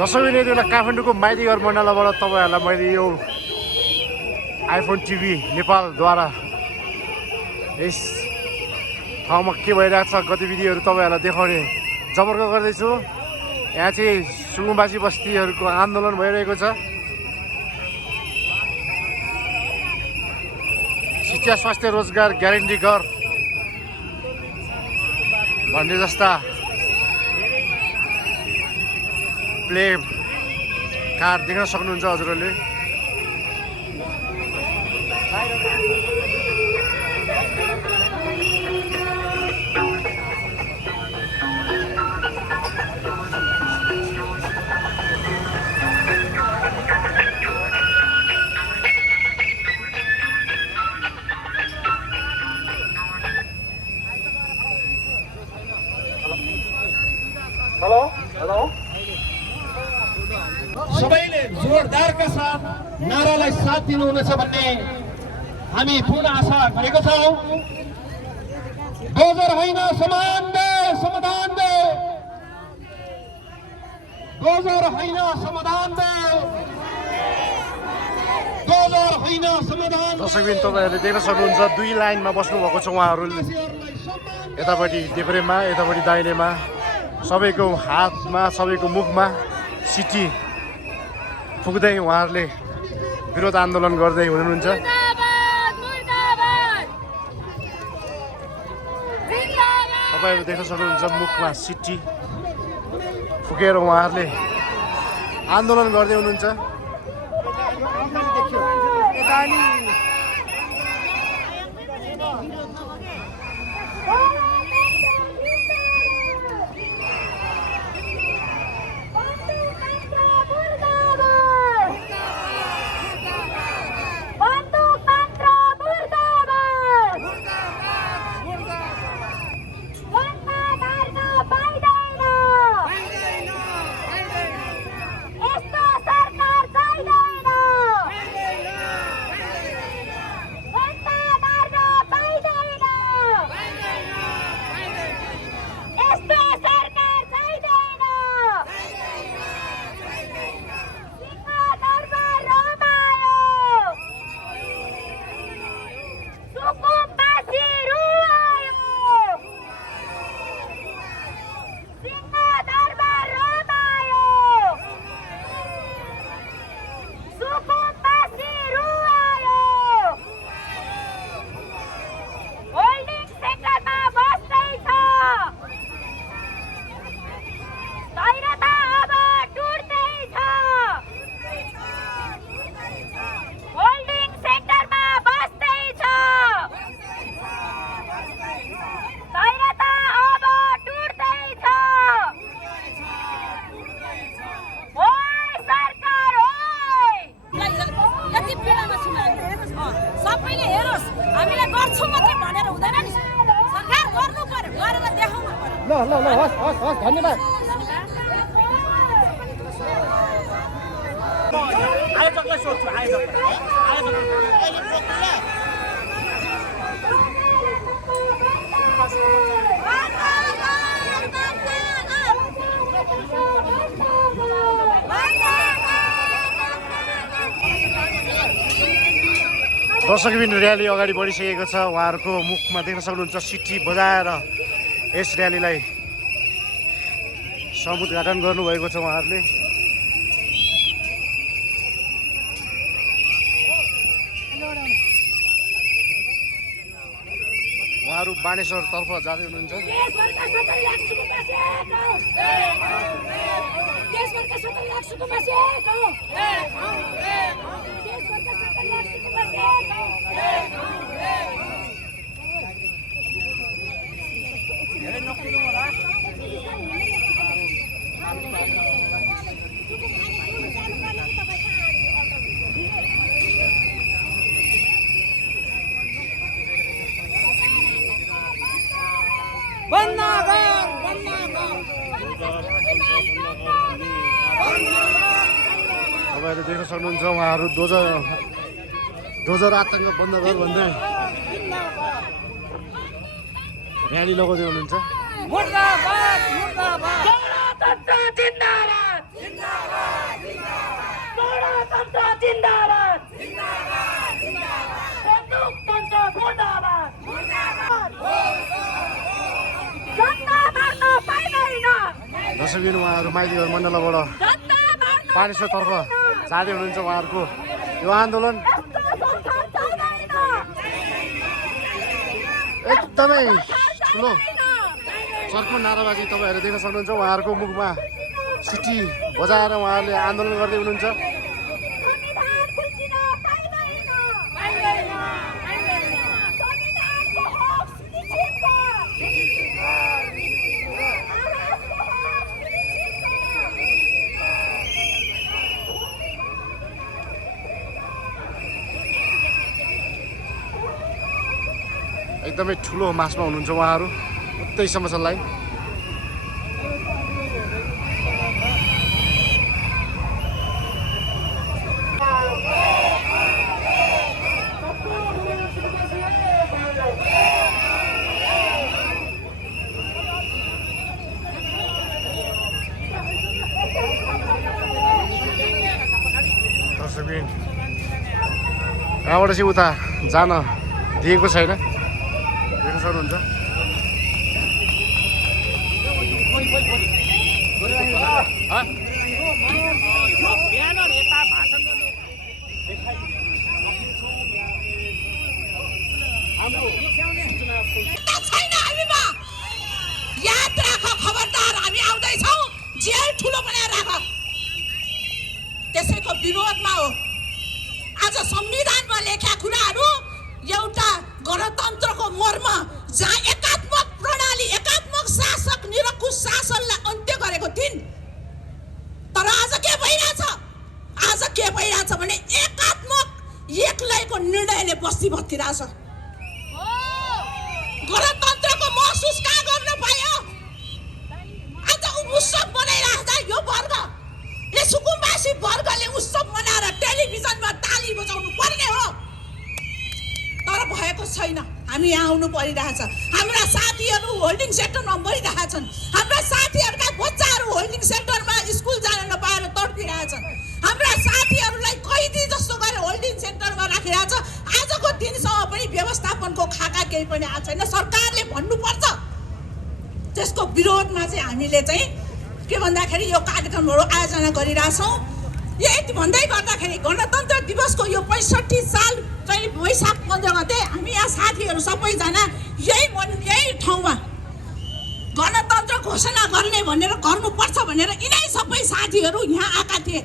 दर्शक यति बेला काठमाडौँको माइतीघर मण्डलाबाट तपाईँहरूलाई मैले यो आइफोन टिभी नेपालद्वारा यस ठाउँमा के भइरहेको छ गतिविधिहरू तपाईँहरूलाई देखाउने जबर्को गर्दैछु। यहाँ चाहिँ सुकुम्बासी बस्तीहरूको आन्दोलन भइरहेको छ। शिक्षा स्वास्थ्य रोजगार ग्यारेन्टी गर भन्ने जस्ता प्ले कार्ड देख्न सक्नुहुन्छ हजुरहरूले। हेलो हेलो सबैले जोरदारका साथ नारालाई साथ दिनुहुनेछ भन्ने हामी पूर्ण आशा गरेको छौँ। दोजर होइन समान दे समाधान दे, दोजर होइन समाधान दे, दोजर होइन समाधान। दर्शकबिन तपाईँहरूले देख्न सक्नुहुन्छ दुई लाइनमा बस्नुभएको छ उहाँहरू। यतापट्टि देब्रेमा यतापट्टि दाहिनेमा सबैको हातमा सबैको मुखमा सिटी फुक्दै उहाँहरूले विरोध आन्दोलन गर्दै हुनुहुन्छ। तपाईँहरू देख्न सक्नुहुन्छ मुखमा सिटी फुकेर उहाँहरूले आन्दोलन गर्दै हुनुहुन्छ। हस् धन्यवाद। आयोजकलाई सोध्छु दर्शकबिन र्याली अगाडि बढिसकेको छ। उहाँहरूको मुखमा देख्न सक्नुहुन्छ सिटी बजाएर यस र्यालीलाई समुद्घाटन गर्नुभएको छ उहाँहरूले। उहाँहरू बानेश्वरतर्फ जाँदै हुनुहुन्छ। तपाईँहरूले देख्न सक्नुहुन्छ उहाँहरू दोजर आतङ्क बन्द गर भन्दै र्याली लगाउँदै हुनुहुन्छ। मुर्दाबाद मुर्दाबाद गणतन्त्र जिन्दाबाद जिन्दाबाद दर्शकबिन उहाँहरू माइती घर मण्डलबाट पानेश्वरतर्फ जाँदै हुनुहुन्छ। उहाँहरूको यो आन्दोलन एकदमै ठुलो चर्को नाराबाजी तपाईँहरू देख्न सक्नुहुन्छ। उहाँहरूको मुखमा सिटी बजाएर उहाँहरूले आन्दोलन गर्दै हुनुहुन्छ। एकदमै ठुलो मासमा हुनुहुन्छ उहाँहरू उत्तैसम्म छ लाइन। दर्शकबिन यहाँबाट चाहिँ उता जान दिएको छैन, देख्न सक्नुहुन्छ। याद राख, खबरदार, हामी आउँदैछौँ, जेल ठुलो बनाएर राख। त्यसैको विरोधमा हो आज संविधानमा लेखेका कुराहरू। एउटा गणतन्त्रको मर्म जहाँ एकात्मक प्रणाली, एकात्मक शासक, निरङ्कुश शासनलाई अन्त्य गरेको दिन। तर आज के भइरहेछ? आज के भइरहेछ भने एकात्मक एक्लैको निर्णयले बस्ती भत्किरहेछ। गणतन्त्रको महसुस कहाँ गर्न पायो? आज उत्सव मनाइरहेछ यो वर्ग, यो सुकुम्बासी वर्गले उत्सव मनाएर टेलिभिजनमा ताली बजाउनु पर्ने हो, तर भएको छैन। हामी यहाँ आउनु परिरहेछ। हाम्रा साथीहरू होल्डिङ सेन्टरमा मरिरहेछन्। हाम्रा साथीहरूका बच्चाहरू होल्डिङ सेन्टरमा स्कुल जान नपाएर तड्पिरहेछन्। हाम्रा साथीहरूलाई कैदी जस्तो गरेर होल्डिङ सेन्टरमा राखिरहेछ। आजको दिनसम्म पनि व्यवस्थापनको खाका केही पनि आएको छैन। सरकारले भन्नुपर्छ। त्यसको विरोधमा चाहिँ हामीले चाहिँ के भन्दाखेरि यो कार्यक्रमहरू आयोजना गरिरहेछौँ। यही भन्दै गर्दाखेरि गणतन्त्र दिवसको यो 65 साल चाहिँ वैशाख 15 गते हामी यहाँ साथीहरू सबैजना यही ठाउँमा गणतन्त्र घोषणा गर्ने भनेर गर्नुपर्छ भनेर यिनै सबै साथीहरू यहाँ आएका थिए।